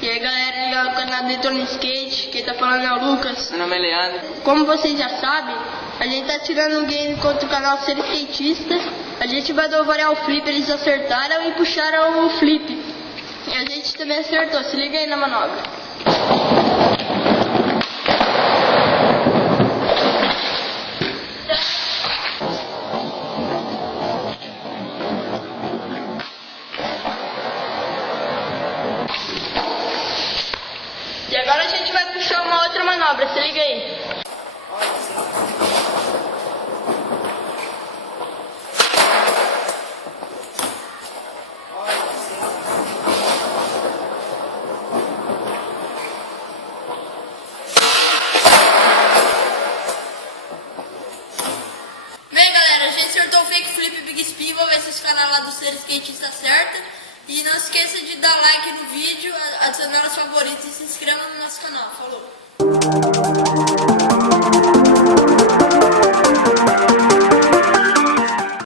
E aí galera, liga no canal Detona Skate, quem tá falando é o Lucas. Meu nome é Leandro. Como vocês já sabem, a gente tá tirando um game contra o canal Ser Skatista. A gente mandou variar o flip, eles acertaram e puxaram o flip. E a gente também acertou, se liga aí na manobra. E agora a gente vai puxar uma outra manobra, se liga aí. Bem galera, a gente acertou o fake flip Big Spin, vou ver se os caras lá do Ser Skatista acertam. E não esqueça de dar like no vídeo, adicionar os favoritos e se inscreva no nosso canal. Falou!